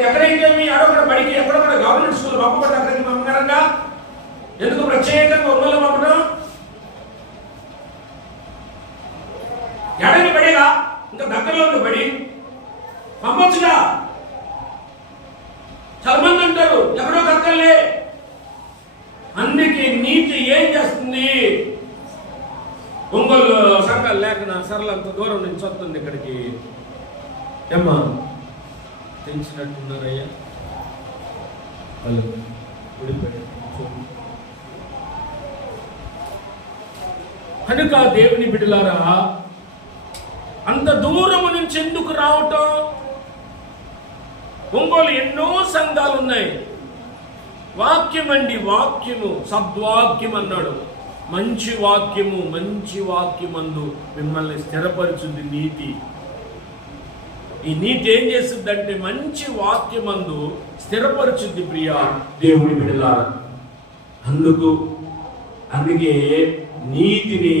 ఎక్కడైతే మీ ఆడొక్కడ బడికి ఎక్కడొక్కడ government school పంపబడి అక్కడికి పంపగారంగా ఎందుకు ప్రత్యేకంగా ఒంగోలు పంపడం? ఎడని బడిగా ఇంకా దగ్గరలో ఉంది బడి పంపొచ్చుగా. చాలా మంది అంటారు ఎక్కడో కక్కలే. అందుకే నీతి ఏం చేస్తుంది? ఒంగోలు సంఘాలు లేకనా సరళంత దూరం నుంచి వస్తుంది ఇక్కడికి. ఏమ్మా తెలిసినట్టున్నారయ్యా వాళ్ళు కనుక దేవుని బిడ్డలారా, అంత దూరం నుంచి ఎందుకు రావటం? ఒంగోలు ఎన్నో సంఘాలు ఉన్నాయి. వాక్యం అండి, వాక్యము సద్వాక్యం అన్నాడు. మంచి వాక్యము, మంచి వాక్యమందు మిమ్మల్ని స్థిరపరుచుంది నీతి. ఈ నీతి ఏం చేస్తుందంటే మంచి వాక్యమందు స్థిరపరుచుద్ది ప్రియా దేవుని బిడ్డలారా. అందుకే నీతిని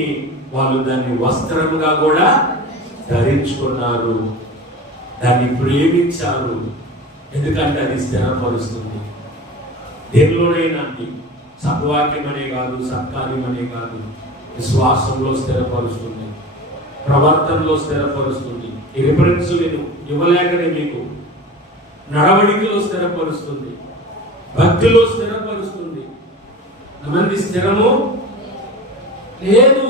వాళ్ళు దాన్ని వస్త్రముగా కూడా ధరించుకున్నారు, దాన్ని ప్రేమించారు. ఎందుకంటే అది స్థిరపరుస్తుంది. దేనిలోనైనా సద్వాక్యం అనే కాదు, సత్కార్యం అనే కాదు, విశ్వాసంలో స్థిరపరుస్తుంది, ప్రవర్తనలో స్థిరపరుస్తుంది. ఈ రిఫరెన్స్ నేను ఇవ్వలేకనే మీకు నడవడికలో స్థిరపరుస్తుంది, భక్తిలో స్థిరపరుస్తుంది. మంది స్థిరము లేదు,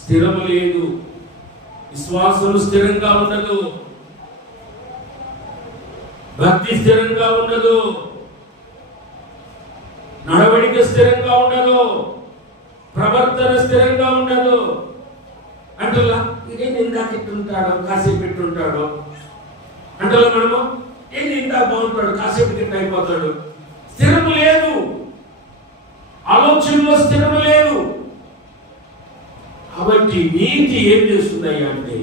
స్థిరము లేదు, విశ్వాసం స్థిరంగా ఉండదు, భక్తి స్థిరంగా ఉండదు, నడవడిక స్థిరంగా ఉండదు, ప్రవర్తన స్థిరంగా ఉండదు. అంటలా ఇదేం ఇందాక ఇట్టుంటాడు, కాసేపు పెట్టుంటాడు అంటలా. మనము ఏంటి ఇందాక బాగుంటాడు, కాసేపు తిట్టు అయిపోతాడు. స్థిరము లేదు, ఆలోచనలో స్థిరము లేదు. కాబట్టి నీతి ఏం చేస్తుంది అంటే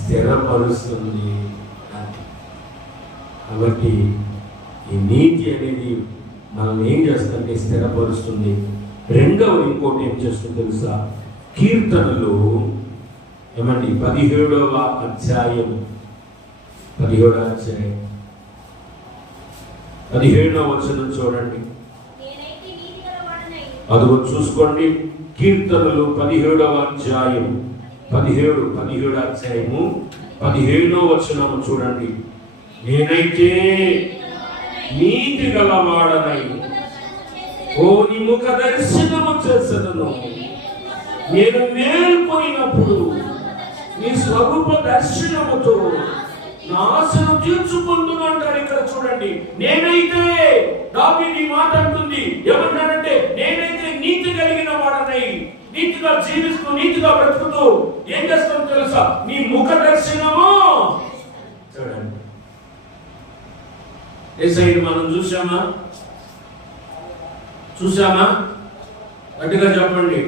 స్థిరపరుస్తుంది. కాబట్టి ఈ నీతి అనేది మనల్ని ఏం చేస్తుందంటే స్థిరపరుస్తుంది. రెండవది ఇంకోటి ఏం చేస్తుంది తెలుసా? కీర్తనలు ఏమండి 17వ అధ్యాయం 17వ వచనం చూడండి. అదిగో చూసుకోండి, కీర్తనలు 17వ అధ్యాయం 17వ అధ్యాయము 17వ వచనము చూడండి. నేనైతే నీతి గలవాడనై ఓ నీ ముఖ దర్శనము చేసెదను. నేను మేల్కొనినప్పుడు నీ స్వరూప దర్శనముతో నాశనం తీర్చుకుంటున్నా అంటారు. ఇక్కడ చూడండి, నేనైతే దావీదు ఈ మాట అంటుంది. ఏమంటాడంటే నేనైతే నీతి కలిగిన వాడనై, నీతిగా జీవిస్తూ నీతిగా బ్రతుకుతూ ఏం చేస్తాం తెలుసా? నీ ముఖ దర్శనము చూడండి. యేసయ్యను మనం చూసామా? గట్టిగా చెప్పండి.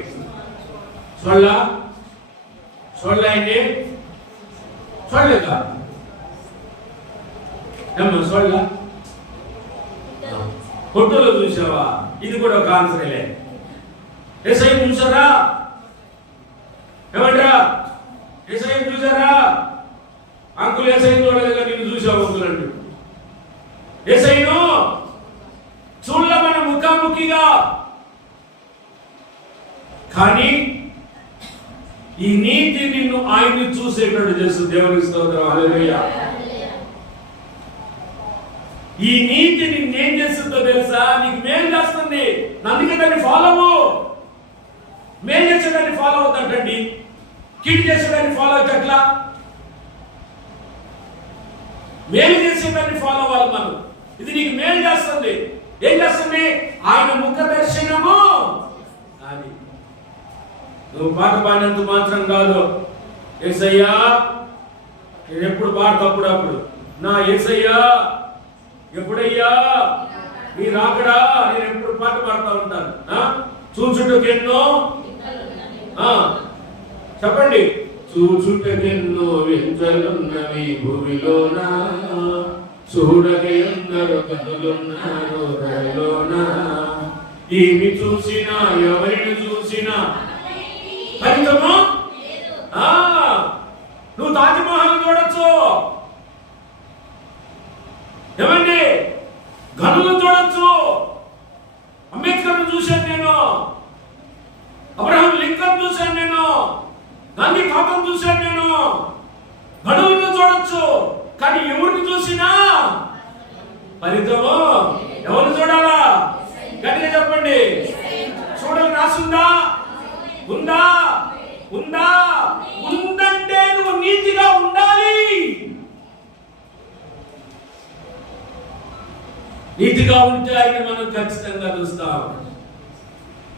చూడలేండి, చూడలేక ఫోటోలో చూసావా? ఇది కూడా ఒక ఆన్సరేలే. యేసయ్యను చూసారా? ఏమంటారా? యేసయ్యను చూసారా? అంకుల్ యేసయ్యను చూడలేదుగా నేను చూసావు అంకుల్ అంటూ. యేసయ్యను చూడలే మనం ముఖాముఖిగా, కానీ ఈ నీతి నిన్ను ఆయన్ని చూసేటట్టు చేస్తుంది. దేవునికి స్తోత్రం, హల్లెలూయా. ఈ నీతి నిన్నేం చేస్తుందో తెలుసా? నీకు మేలు చేస్తుంది. అందుకే దాన్ని ఫాలో అవ్వు. మేలు చేసేదాన్ని ఫాలో అవుతాడండి, కీడు చేసేదాన్ని ఫాలో అవుతట్లా. మేలు చేసేదాన్ని ఫాలో అవ్వాలి మనం. ఇది నీకు మేలు చేస్తుంది. ఏం చేస్తుంది? ఆయన ముఖ దర్శనము. అది నువ్వు పాట పాడినంత మాత్రం కాదు. యేసయ్యా నేను ఎప్పుడు పాడతా అప్పుడప్పుడు, నా యేసయ్యా ఎప్పుడయ్యా నీ రాకడా, నేను ఎప్పుడు పాట పాడుతూ ఉంటాను. చూచుటకెన్నో చెప్పండి, చూచుటకెన్నో వింతలున్నవి భూమిలోన, చూడక ఎందరో కనులున్నారు రైలోన. ఏమి చూసినా ఎవరిని చూసినా ఫలితము. నువ్వు తాజ్మహల్ చూడొచ్చు, గనులను చూడొచ్చు. అంబేద్కర్ను చూశాను నేను, అబ్రహాం లింకన్ చూశాను నేను, గాంధీ తాతను చూశాను నేను. గనులను చూడొచ్చు, కానీ ఎవరిని చూసినా ఫలితము ఎవరిని చూడాలా? గట్టిగా చెప్పండి. చూడాలని రాసుందా? ఉందా? ఉందా? ఉందంటే నువ్వు నీతిగా ఉండాలి. నీతిగా ఉంటే ఆయన మనం ఖచ్చితంగా చూస్తాం.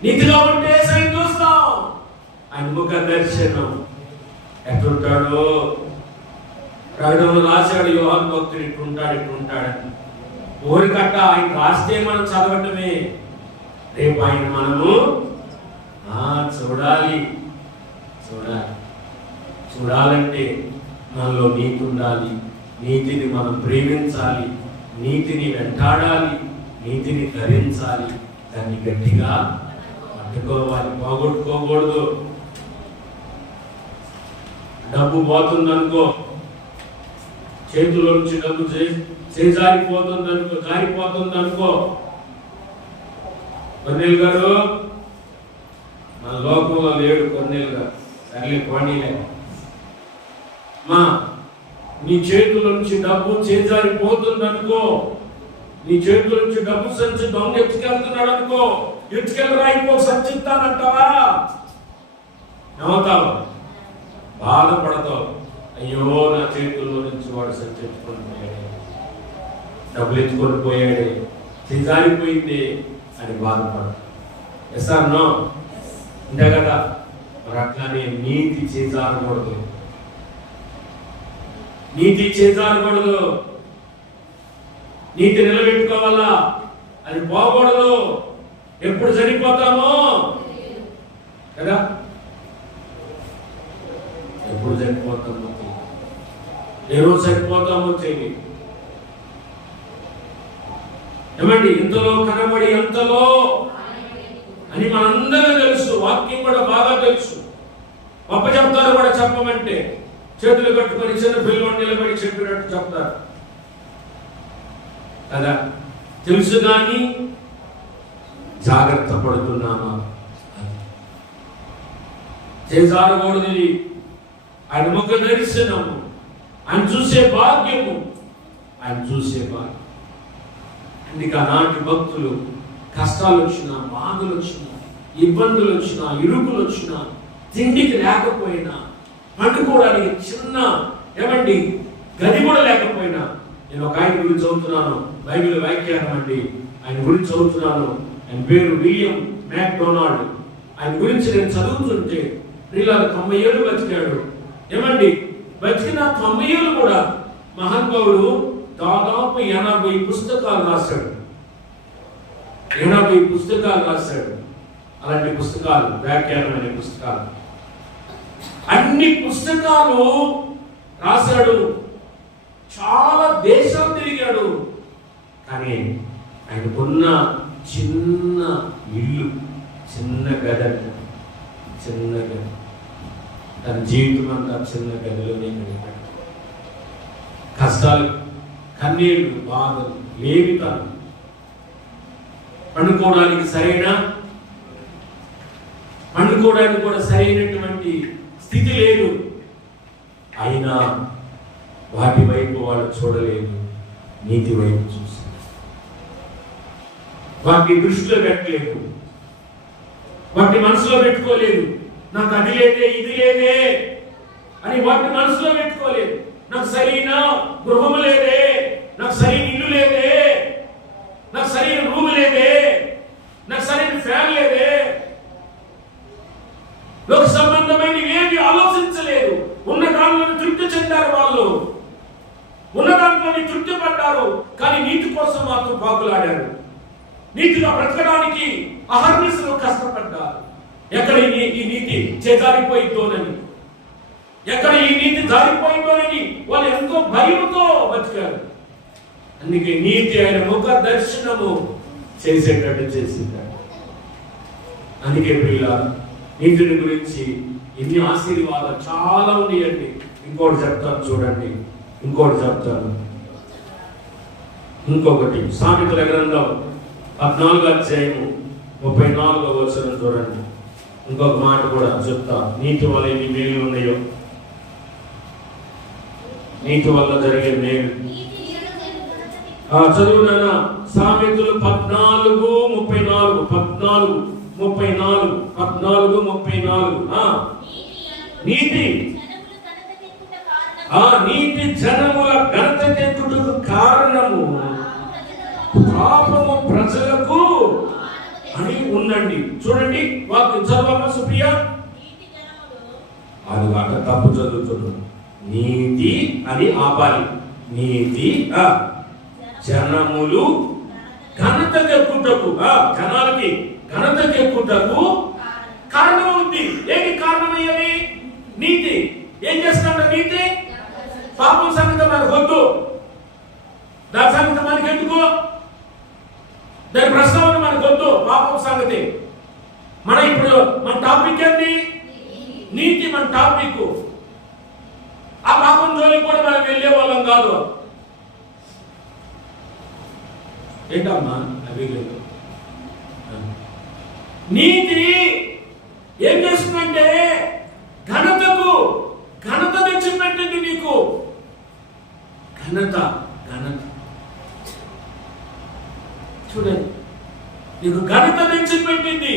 నీతిగా ఉంటే సైన్ చూస్తాం. ఆయన ముఖ దర్శనం ఎట్లుంటాడో ప్రకటనలో రాశాడు యోహాను భక్తుడు, ఇట్లుంటాడని. ఊరికట్ట ఆయన రాస్తే మనం చదవటమే. రేపు ఆయన మనము చూడాలి. చూడాలంటే మనలో నీతి ఉండాలి. నీతిని మనం ప్రేమించాలి, నీతిని వెంటాడాలి, నీతిని ధరించాలి, దాన్ని గట్టిగా పట్టుకోవాలి, పోగొట్టుకోకూడదు. డబ్బు పోతుందనుకో, చేతిలో నుంచి డబ్బు జారిపోతుందనుకో. కొన్నేళ్ళు గారు మన లోకంలో లేడు, కొన్నేళ్ళు గారు సర్లే పోనీలే. మా నీ చేతుల నుంచి డబ్బు చేజారిపోతుందనుకో, నీ చేతుల నుంచి డబ్బు సంచి దొంగ ఎత్తుకెళ్తున్నాడు అనుకో, ఎత్తుకెళ్ళరా ఇంకో సంచిస్తానంటావా? ఏమవుతావు? బాధపడతావు. అయ్యో నా చేతుల్లో నుంచి వాడు సంచి ఎత్తుకొని పోయాడు, డబ్బులు ఎత్తుకొని పోయాడే, చేజారిపోయింది అని బాధపడతావు. Yes or no? ఇంతే కదా. మరి అట్లానే నీతి చేజారకూడదు, నీతి చేజారకూడదు. నీతి నిలబెట్టుకోవాలా, అది పోకూడదు. ఎప్పుడు చనిపోతామో కదా, ఎప్పుడు చనిపోతామో, ఏ రోజు చనిపోతామో తెలియదు. ఏమండి, ఇంతలో కనబడి అంతలో అని మనందరూ తెలుసు. వాక్యం కూడా బాగా తెలుసు. గొప్ప చెప్తారు కూడా. చెప్పమంటే చేతులు కట్టుకొని చిన్న పిల్లలు నిలబడి చెప్పినట్టు చెప్తారు కదా. తెలుసు కానీ జాగ్రత్త పడుతున్నామా? చేజారకూడదు. ఆయన ముఖ దర్శనము, ఆయన చూసే భాగ్యము, ఆయన చూసే భాగ్యం. అందుకే ఆనాటి భక్తులు కష్టాలు వచ్చినా, బాధలు వచ్చినా, ఇబ్బందులు వచ్చినా, ఇరుకులు వచ్చినా, తిండికి లేకపోయినా, పండుకోవడానికి చిన్న ఏమండి గది కూడా లేకపోయినా, నేను ఒక ఆయన గురించి చదువుతున్నాను, బైబిల్ వ్యాఖ్యానం అండి, ఆయన గురించి చదువుతున్నాను. ఆయన పేరు విలియం మ్యాక్డొనాల్డ్. ఆయన గురించి నేను చదువుతుంటే ప్రియులారా 90 ఏళ్ళు బతికాడు. ఏమండి, బతికిన 90 ఏళ్ళు కూడా మహానుభావుడు దాదాపు 80 పుస్తకాలు రాశాడు. 80 పుస్తకాలు రాశాడు. అలాంటి పుస్తకాలు, వ్యాఖ్యానం అనే పుస్తకాలు, అన్ని పుస్తకాలు రాశాడు. చాలా దేశాలు తిరిగాడు. కానీ ఆయనకున్న చిన్న ఇల్లు, చిన్న గది, చిన్న గది, తన జీవితం అంతా చిన్న గదిలోనే గడిపాడు. కష్టాలు, కన్నీళ్లు, బాధలు, లేమితాలు, పండుకోవడానికి కూడా సరైనటువంటి స్థితి లేదు. అయినా వాటి వైపు వాళ్ళు చూడలేదు, నీతి వైపు చూశారు. వాటిని దృష్టిలో పెట్టలేదు, వాటిని మనసులో పెట్టుకోలేదు. నాకు అది లేదే, ఇది లేదే అని వాటిని మనసులో పెట్టుకోలేదు. నాకు సరైన గృహము లేదే, నాకు సరైన ఇల్లు లేదే, నాకు సరైన రూమ్ లేదే, నాకు సరైన ఫ్యాన్ లేదే. లోక సంబంధమైన ఏమి ఆలోచించలేదు. ఉన్న దాంట్లోని తృప్తి చెందారు. వాళ్ళు ఉన్న దాంట్లోని తృప్తి పడ్డారు. కానీ నీతి కోసం మాత్రం పాకులాడారు. నీతిగా బ్రతకడానికి అహర్నిశలు కష్టపడ్డారు. ఎక్కడ ఈ నీతి చేజారిపోయిందోనని, ఎక్కడ ఈ నీతి జారిపోయిందోనని వాళ్ళు ఎంతో భయంతో బతికారు. అందుకే నీతి ఆయన ముఖ దర్శనము చేసేటట్టు చేసింది. అందుకే ప్రియులారా, నీతిని గురించి ఎన్ని ఆశీర్వాదాలు చాలా ఉన్నాయండి. ఇంకోటి చెప్తాను చూడండి, ఇంకోటి చెప్తాను. ఇంకొకటి సామెతల గ్రంథం 14వ అధ్యాయము 34వ వచనం చూడండి. ఇంకొక మాట కూడా చెప్తా. నీటి వల్ల ఎన్ని మేలు ఉన్నాయో, నీటి వల్ల జరిగే మేలు చదువునా. సామెతలు 14:34 నీతి నీతి జనముల ఘనత తెచ్చుటకు కారణము పాపము ప్రజలకు అని ఉండండి. చూడండి వాక్యం చదవమ్మ సుప్రియ. అది మాట తప్పు చదువుతున్నాడు. నీతి అని ఆపాలి. నీతి జనములు ఘనత తెచ్చుటకు, జనాలకి ఘనత తెచ్చుటకు కారణం ఉంది. ఏది కారణమయ్యేది? నీతి. ఏం చేస్తాడు నీతి? పాపం సంగతి మనకు వద్దు, దాని సంగతి మనకి ఎందుకు, దాని ప్రస్తావన మనకు వద్దు. పాపం సంగతి ఇప్పుడు మన టాపిక్ ఏంటి? నీతి మన టాపిక్. ఆ పాపం జోలికి కూడా మనం వెళ్ళే వాళ్ళం కాదు. ఏంటమ్మా అవి లేదు. నీతి ఏం చేస్తుందంటే ఘనత తెచ్చిపెట్టింది నీకు. ఘనత చూడండి, నీకు ఘనత తెచ్చిపెట్టింది.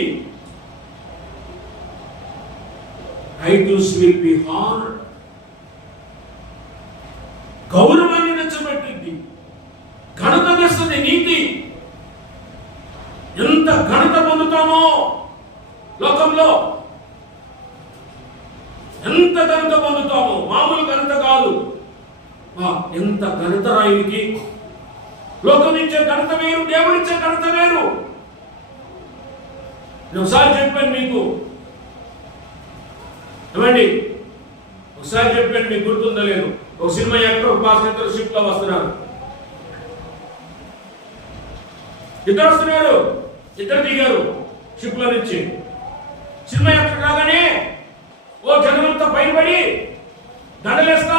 Titles will be honoured. గౌరవాన్ని తెచ్చిపెట్టింది. ఘనత తెస్తుంది నీతి. ఎంత ఘనత పొందుతామో లోకంలో, ఎంత ఘనత పొందుతామో, మామూలు ఘనత కాదు. ఎంత ఘనత రాయుడికి. లోకం ఇచ్చే ఘనత వేరు, దేవుడిచ్చే ఘనత వేరు. నేను ఒకసారి చెప్పాను మీకు, ఏమండి ఒకసారి చెప్పాను, మీకు గుర్తుందో లేదు. ఒక సినిమా యాక్టర్, ఒక పాస్టర్ షిప్ లో వస్తున్నారు. ఇద్దరు వస్తున్నారు, ఇద్దరు దిగారు షిప్ లో నుంచి. సినిమా యాక్టర్ రాగానే ఓ జనమంతా పైనపడి దండలేస్తా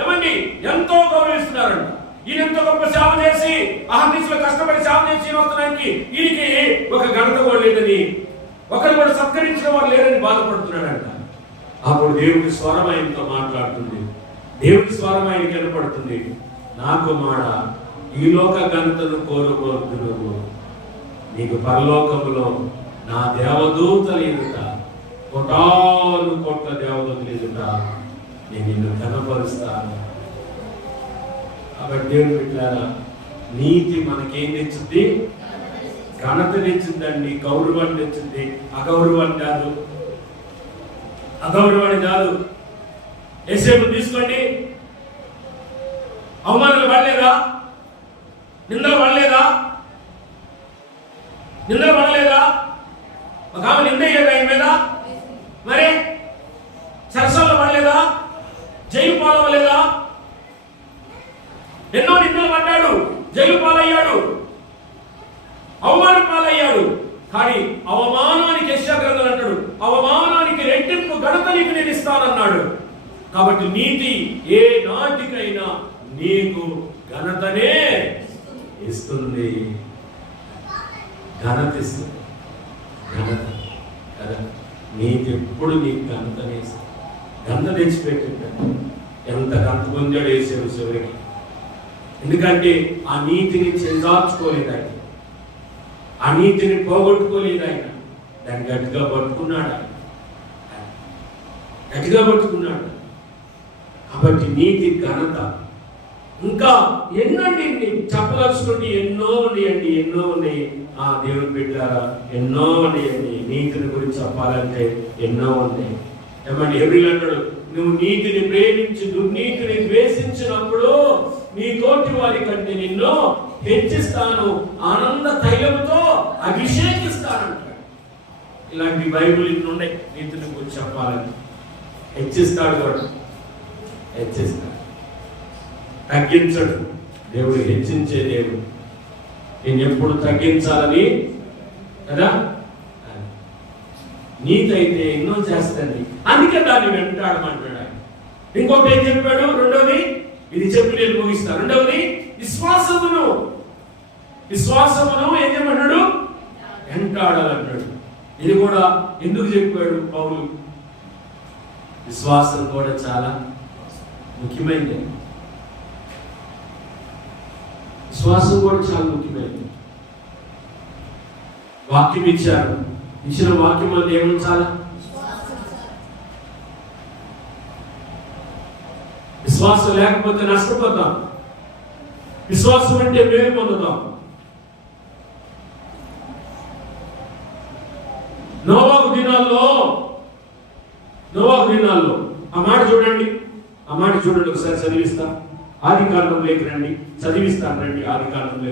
ఏమండి ఎంతో గౌరవిస్తున్నారంట. ఈయన ఎంతో గొప్ప సేవ చేసి అహర్నిశలో కష్టపడి సేవ చేసి వస్తున్నానికి ఈయనకి ఒక ఘనత కూడా లేదని, ఒకరు కూడా సత్కరించిన వారు లేరని బాధపడుతున్నాడంట. అప్పుడు దేవుడి స్వరం ఆయనతో మాట్లాడుతుంది. దేవుడి స్వరం ఆయన కనపడుతుంది. నా కుమార, ఈ లోక ఘనతను కోరుకోవద్దు, నీకు పరలోకములో నా దేవదూతల ఎదుట, కోట్ల దేవదూతల ఎదుట నేను నిన్ను కనపరుస్తాను. కాబట్టి దేవుడు బిడ్డలారా, నీతి మనకేం తెచ్చింది? ఘనత తెచ్చిందండి, గౌరవాన్ని తెచ్చింది. అగౌరవాన్ని కాదు. యేసేపు తీసుకోండి, అవమానాలు పడలేదా? నిందలు పడలేదా? ఒక ఆమె నింద అయ్యేది ఆయన మీద. మరి సరసంలో పడలేదా? జైలు పాలవలేదా? ఎన్నో నిందలు పడ్డాడు, జైలు పాలయ్యాడు, అవమానం పాలయ్యాడు. కానీ అవమానానికి యెషయా గ్రంథం అంటాడు, అవమానానికి రెట్టింపు ఘనత నీకు నేను ఇస్తానన్నాడు. కాబట్టి నీతి ఏ నాటికైనా నీకు ఘనతనే ఇస్తుంది. ఘనత ఇస్తుంది. ఘనత కదా, నీతి ఎప్పుడు నీకు ఘనతనే ఇస్తుంది. ఘనత తెచ్చిపెట్టిందండి. ఎంత ఘనత పొందాడు యేసేపు చివరికి. ఎందుకంటే ఆ నీతిని చేజార్చుకోలేదు ఆయన, ఆ నీతిని పోగొట్టుకోలేదు ఆయన. దాన్ని గట్టిగా పట్టుకున్నాడు. కాబట్టి నీతి ఘనత ఇంకా ఎన్నండి చెప్పదలుచుకుంటే ఎన్నో ఉన్నాయి. ఆ దేవుని బిడ్డలారా, ఎన్నో ఉన్నాయండి. నీతిని గురించి చెప్పాలంటే ఎన్నో ఉన్నాయి. ఏమంటే ఎవరి అంటాడు, నువ్వు నీతిని ప్రేమించి దుర్నీతిని ద్వేషించినప్పుడు నీ తోటి వారి కంటే నిన్ను హెచ్చిస్తాను, ఆనంద తైలముతో అభిషేకిస్తానంటాడు. ఇలాంటి బైబిల్ ఇన్ని ఉన్నాయి. నీతిని గురించి చెప్పాలని హెచ్చిస్తాడు కూడా, హెచ్చిస్తాడు, తగ్గించడు. దేవుడు హెచ్చించే దేవుడు. నేను ఎప్పుడు తగ్గించాలని కదా. నీతి అయితే ఎన్నో చేస్తుంది, అందుకే దాన్ని వెంటాడమంటాడు ఆయన. ఇంకోటి ఏం చెప్పాడు? రెండవది, ఇది చెప్పి నేను ముగిస్తాను. రెండవది, విశ్వాసమును ఏం చేయమన్నాడు? వెంటాడాలన్నాడు. ఇది కూడా ఎందుకు చెప్పాడు పౌలు? విశ్వాసం కూడా చాలా ముఖ్యమైనది. విశ్వాసం కూడా చాలా ముఖ్యమైనది. వాక్యం ఇచ్చారు, ఇచ్చిన వాక్యం అంటే ఏముంచాలా? విశ్వాసం లేకపోతే నష్టపోతాం. విశ్వాసం అంటే మేలు పొందుతాం. నోవాహు దినాల్లో ఆ మాట చూడండి, ఒకసారి చదివిస్తా. ఆదికాండంలోకి రండి, చదివిస్తాను రండి. ఆదికాండంలో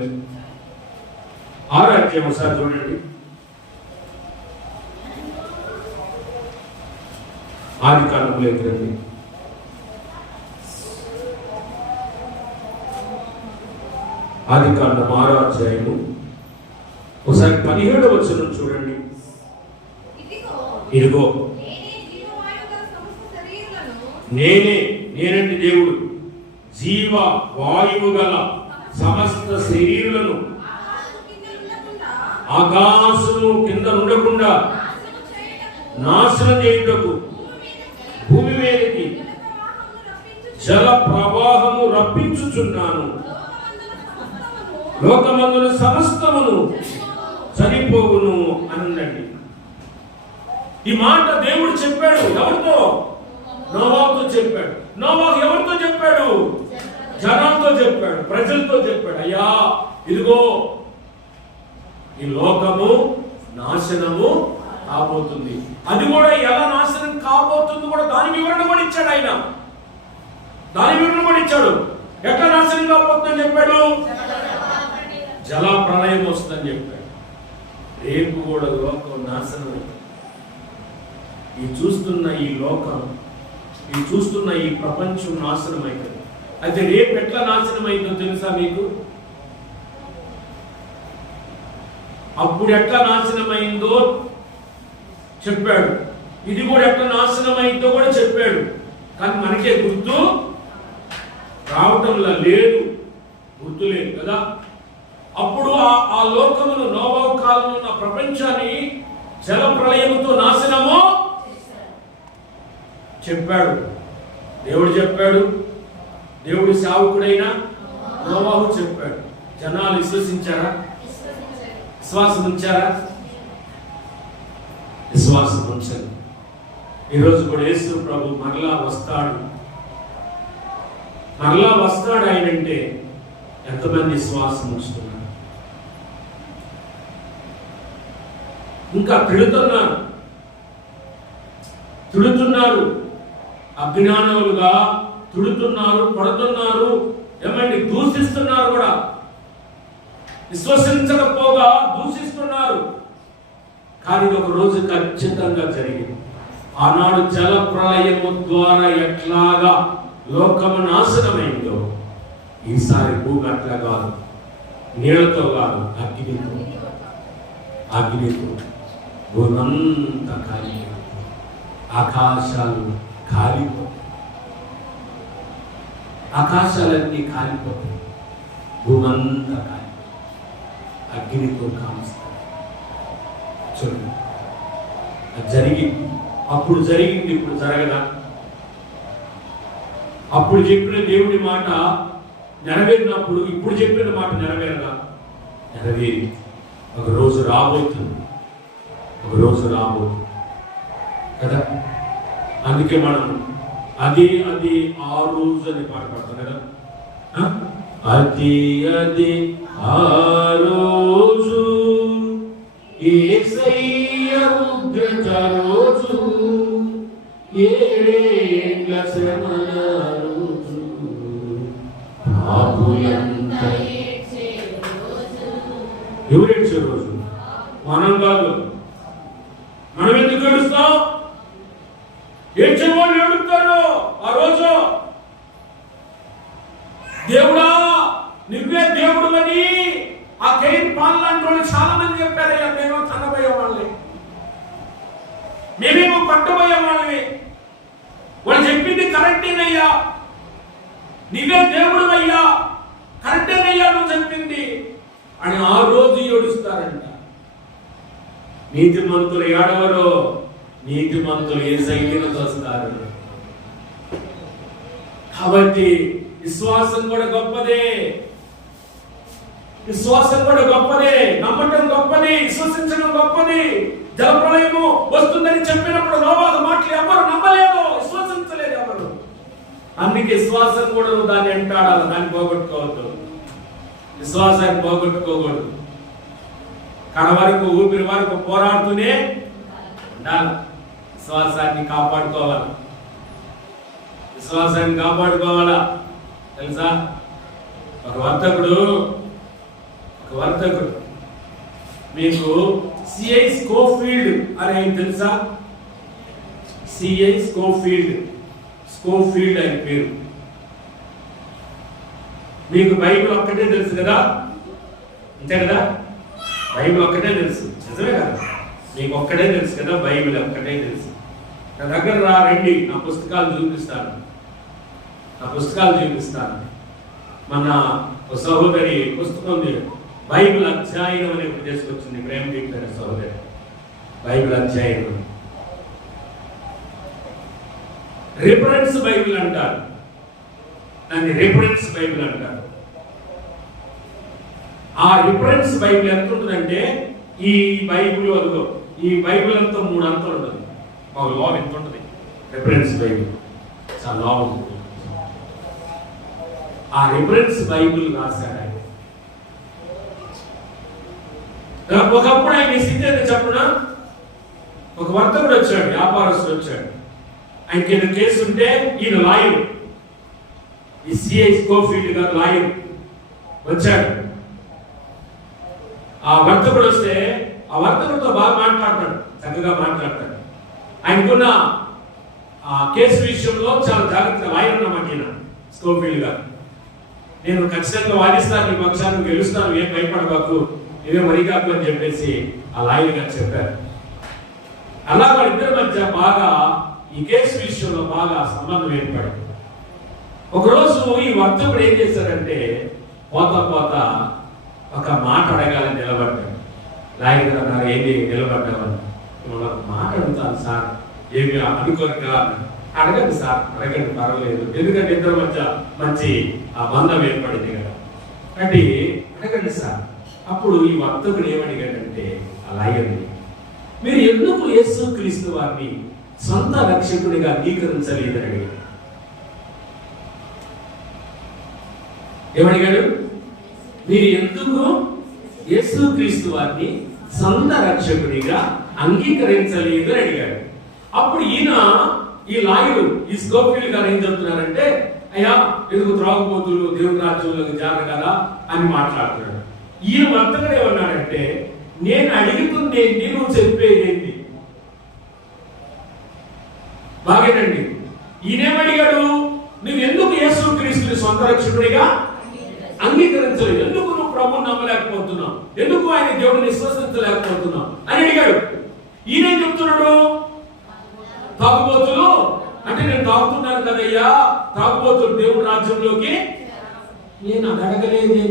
6వ అధ్యాయం ఒకసారి చూడండి. ఆదికాండంలోకి రండి. ఆదికాండం 6వ అధ్యాయము ఒకసారి 17వ వచనం చూడండి. ఇదిగో నేనంటే దేవుడు జీవ వాయువు గల సమస్త శరీరులను ఆకాశము కింద ఉండకుండా నాశనం చేయుటకు భూమి మీదకి జల ప్రవాహము రప్పించుచున్నాను. లోకమందున సమస్తమును చనిపోవును అనండి. ఈ మాట దేవుడు చెప్పాడు. ఎవరితో? నోవాహుతో చెప్పాడు. నోవాహు ఎవరితో చెప్పాడు? జనాలతో చెప్పాడు, ప్రజలతో చెప్పాడు. అయ్యా ఇదిగో ఈ లోకము నాశనము కాబోతుంది. అది కూడా ఎలా నాశనం కాబోతుంది కూడా దాని వివరణ కూడా ఇచ్చాడు. ఆయన దాని వివరణ కూడా ఇచ్చాడు. ఎట్లా నాశనం కాబోతుందని చెప్పాడు? జల ప్రళయం వస్తుందని చెప్పాడు. రేపు కూడా లోకం నాశనం అవుతుంది. చూస్తున్న ఈ ప్రపంచం నాశనం అవుతుంది. అయితే రేపు ఎట్లా నాశనం అయిందో తెలుసా మీకు? అప్పుడు ఎట్లా నాశనం అయిందో చెప్పాడు. ఇది కూడా ఎట్లా నాశనం అయిందో కూడా చెప్పాడు. కానీ మనకే గుర్తు రావటంలా లేదు, గుర్తు లేదు కదా. అప్పుడు ఆ లోకమును నోవాహు కాలంలో ఉన్న ప్రపంచాన్ని జల ప్రళయముతో నాశనము చెప్పాడు. దేవుడు చెప్పాడు. దేవుడి సేవకుడైన నోవాహు చెప్పాడు. జనాలు విశ్వసించారా? విశ్వాసం ఉంచారా? విశ్వాసం ఉంచారు. ఈరోజు కూడా యేసు ప్రభు మరలా వస్తాడు ఆయనంటే ఎంతమంది విశ్వాసం ఉంచుతున్నారు? ఇంకా తిడుతున్నారు, అజ్ఞానులుగా తిడుతున్నారు, పడుతున్నారు, ఏమండి దూషిస్తున్నారు కూడా. విశ్వసించకపోగా దూషిస్తున్నారు. కానీ ఒక రోజు ఖచ్చితంగా జరిగింది. ఆనాడు జల ప్రళయము ద్వారా ఎట్లాగా లోకము నాశనమైందో ఈసారి భూమి అట్లా కాదు, నీళ్లతో కాదు, అగ్నితో భూమంతా కాలిపోతుంది. ఆకాశాలు కాలిపోతాయి, ఆకాశాలన్నీ కాలిపోతాయి, భూమంతా కాలిపోతాయి, అగ్నితో కాలుస్తారు. చూడండి, అది జరిగింది. అప్పుడు జరిగింది, ఇప్పుడు జరగదా? అప్పుడు చెప్పిన దేవుడి మాట నెరవేరినప్పుడు ఇప్పుడు చెప్పిన మాట నెరవేరదా? నెరవేరి ఒక రోజు రాబోతుంది కదా. అందుకే మనం అది ఆ రోజు అని పాట పాడతాం కదా. అది ఆ రోజు యేసయ్య ఉగ్రత రోజు, ఏడేండ్ల శ్రమల రోజు, పాపులంతా ఏడ్చే రోజు. ఎవరు ఏడ్చే రోజు? మనం కాదు. మనం ఎందుకు ఏడుస్తాం? ఏడ్చేవాళ్ళు ఏడుస్తారు ఆ రోజు. దేవుడా నువ్వే దేవుడు అని ఆ కెరీర్ పాలలాంటి వాళ్ళు చాలా మంది చెప్పారయ్యా. మేమేమో కనబోయే వాళ్ళే, మేమేమో పట్టబోయే వాళ్ళవి. వాళ్ళు చెప్పింది కరెక్టేనయ్యా, నీవే దేవుడు అయ్యా, కరెక్టేనయ్యా నువ్వు చెప్పింది అని ఆ రోజు ఏడుస్తారంట. నీతిమంతులు ఏడవరు, నీతిమంతులు యేసయ్యను చూస్తారు. కాబట్టి విశ్వాసం కూడా గొప్పదే, విశ్వాసం కూడా గొప్పదే, నమ్మటం గొప్పది, విశ్వసించడం గొప్పది. జలప్రళయము వస్తుందని చెప్పినప్పుడు నోవాహు మాటలు ఎవరు నమ్మలేదు, విశ్వసించలేదు ఎవరు. అందుకే విశ్వాసం కూడా నువ్వు దాన్ని వెంటాడాలి, దాన్ని పోగొట్టుకోవద్దు, విశ్వాసాన్ని పోగొట్టుకోకూడదు. కడ వరకు ఊపిరి వరకు పోరాడుతూనే ఉండాలి. విశ్వాసాన్ని కాపాడుకోవాలి, విశ్వాసాన్ని కాపాడుకోవాలా. తెలుసా, ఒక వర్తకుడు మీకు సిఐ స్కోఫీల్డ్ అని ఆయన తెలుసా? సిఐ స్కోఫీల్డ్ ఆయన పేరు. మీకు బైబిల్ ఒక్కటే తెలుసు కదా, అంతే కదా? బైబిల్ ఒక్కటే తెలుసు, నిజమే కదా? మీకు ఒక్కటే తెలుసు కదా, బైబిల్ ఒక్కటే తెలుసు. నా దగ్గర రండి, నా పుస్తకాలు చూపిస్తాను. మన సహోదరి పుస్తకం బైబిల్ అధ్యయనం అనే తీసుకొచ్చింది, ప్రేమ దీక్ష సహోదరి. బైబిల్ అధ్యయనం, రిఫరెన్స్ బైబిల్ అంటారు దాన్ని, రిఫరెన్స్ బైబిల్ అంటారు. ఆ రిఫరెన్స్ బైబిల్ ఎంత ఉంటుందంటే, ఈ బైబిల్ అదిగో ఈ బైబిల్ అంతా 3 అంతలు ఉంటుంది. ఒక లావ్ ఎంత ఉంటుంది, రిఫరెన్స్ బైబిల్ చాలా లావ్ ఉంటుంది. ఆ రిఫరెన్స్ బైబిల్ రాశాడు ఆయన. ఒకప్పుడు ఆయన స్థితి అయితే చెప్పిన, ఒక వర్తకుడు వచ్చాడు, వ్యాపారస్తుడు వచ్చాడు. ఆయనకి ఏదో కేసు ఉంటే ఈయన లాయర్, ఈ సిఐ స్కోఫీల్డ్ గారు లాయర్ వచ్చాడు. ఆ వర్తకుడు వస్తే ఆ వర్తకుడితో బాగా మాట్లాడతాడు, చక్కగా మాట్లాడతాడు. ఆయనకున్న ఆ కేసు విషయంలో చాలా జాగ్రత్తగా లాయర్ అన్నమాట ఈయన స్కోఫీల్డ్ గారు. నేను ఖచ్చితంగా వాదిస్తాను, నీ పక్షాన్ని గెలుస్తాను, ఏం భయపడబాకు, ఇవే మరిగాకు అని చెప్పేసి ఆ లాయర్ గారు చెప్పారు. అలా వాళ్ళిద్దరి మధ్య బాగా ఈ కేసు విషయంలో బాగా సంబంధం ఏర్పడింది. ఒకరోజు ఈ వర్తకుడు ఏం చేశారంటే, పోత ఒక మాట అడగాలని నిలబడ్డాడు. లాయర్ గారు అన్నారు, ఏంటి నిలబడ్డామని. ఒక మాట అడుగుతాను సార్, ఏమి అనుకోరుగా. అడగండి సార్, అడగండి, పర్వాలేదు, ఎందుకంటే ఇద్దరు మధ్య మంచి ఆ బంధం ఏర్పడింది కదా, అంటే అడగండి సార్. అప్పుడు ఈ వర్తకుడు ఏమడిగాడంటే ఆ లాయర్ని, మీరు ఎందుకు యేసుక్రీస్తు వారిని సొంత రక్షకుడిగా అంగీకరించలేదని అడిగాడు. ఏమడిగాడు? మీరు ఎందుకు యేసుక్రీస్తు వారిని సొంత రక్షకుడిగా అంగీకరించలేదు అని అడిగాడు. అప్పుడు ఈ లాయరు ఈ స్కోఫీల్డ్ గారు ఏం చెప్తున్నారంటే, అయ్యా ఎందుకు త్రాగుబోతులు దేవుని రాజ్యంలోకి జారు కదా అని మాట్లాడుతున్నాడు. ఈయన వర్తకుడు ఏమన్నాడంటే, నేను అడుగుతుంది ఏంటి, నువ్వు చెప్పేది ఏంటి? బాగేనండి. ఈయనేమడిగాడు, నువ్వు ఎందుకు యేసుక్రీస్తుని సొంత రక్షకుడిగా అంగీకరించలేదు, ఎందుకు నువ్వు ప్రభువుని నమ్మలేకపోతున్నావు, ఎందుకు ఆయన దేవుడిని విశ్వసించలేకపోతున్నావు అని అడిగాడు. ఈయనేం చెప్తున్నాడు, తాగుబోతులు అంటే నేను తాగుతున్నాను కదయ్యా, తాగుబోతులు దేవుడి రాజ్యంలోకి నేను అడగలేదే,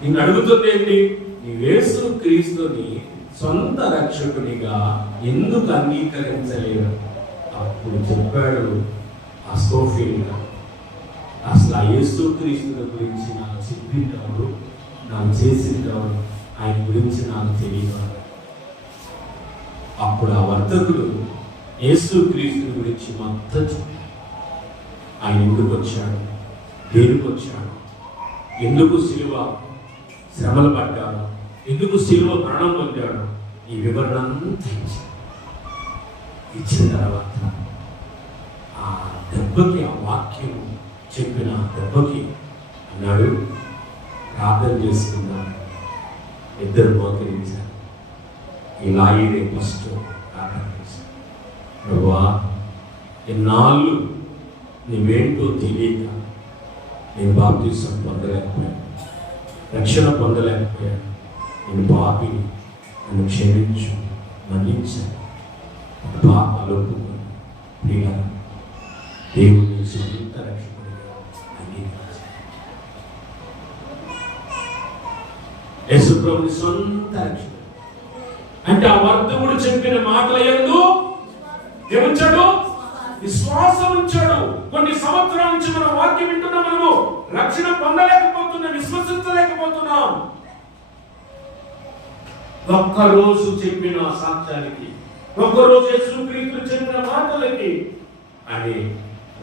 నిన్ను అడుగుతుంది ఏంటి, నీ యేసుక్రీస్తుని సొంత రక్షకునిగా ఎందుకు అంగీకరించలేదు? అప్పుడు చెప్పాడు ఆ స్కోఫీల్డ్, అసలు ఆ యేసుక్రీస్తు గురించి నాకు చెప్పింటాడు, నాకు చేసింటాడు, ఆయన గురించి నాకు తెలియదు. అప్పుడు ఆ వర్తకుడు యేసుక్రీస్తు గురించి మొత్తం ఆయన ఎందుకు వచ్చాడు, దేనికి వచ్చాడు, ఎందుకు శిలువ శ్రమలు పడ్డాడు, ఎందుకు శిలువ మరణం పొందాడు, ఈ వివరణ అంతా ఇచ్చిన తర్వాత ఆ దెబ్బకి, ఆ వాక్యం చెప్పిన దెబ్బకి అన్నాడు, ప్రార్థన చేసుకున్నాడు. ఇద్దరు మోకరించారు. ఈ లాయరే ఫస్ట్ ప్రార్థన చేశాడు, ప్రభువా ఎన్నాళ్ళు నీవేంటో తెలియక నేను బాప్తిసం పొందలేకపోయాను, రక్షణ పొందలేకపోయాను, నేను పాపిని, నన్ను క్షమించు, మన్నించాను, పాపాలు ప్రియ దేవుని సొంత రక్షకుడిగా అంగీకరించాను. యేసు ప్రభుని సొంత రక్షణ. అంటే ఆ వర్తకుడు చెప్పిన మాటల యందు ఏముంచాడు? విశ్వాసం ఉంచాడు. కొన్ని సంవత్సరాల నుంచి మనం వాక్యం వింటున్నాం, మనము రక్షణ పొందలేకపోతున్నాం, విశ్వసించలేకపోతున్నాం. ఒక్కరోజు చెప్పిన సాక్ష్యానికి, ఒక్కరోజు యేసుక్రీస్తు చెప్పిన మాటలకి అని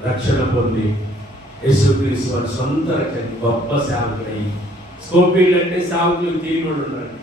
రక్షణ పొంది యేసుక్రీస్తు వారి సొంత రక్షణ గొప్ప సేవకుడై, స్కోపీలు అంటే సేవకులు తీయనోడు ఉన్నాడు.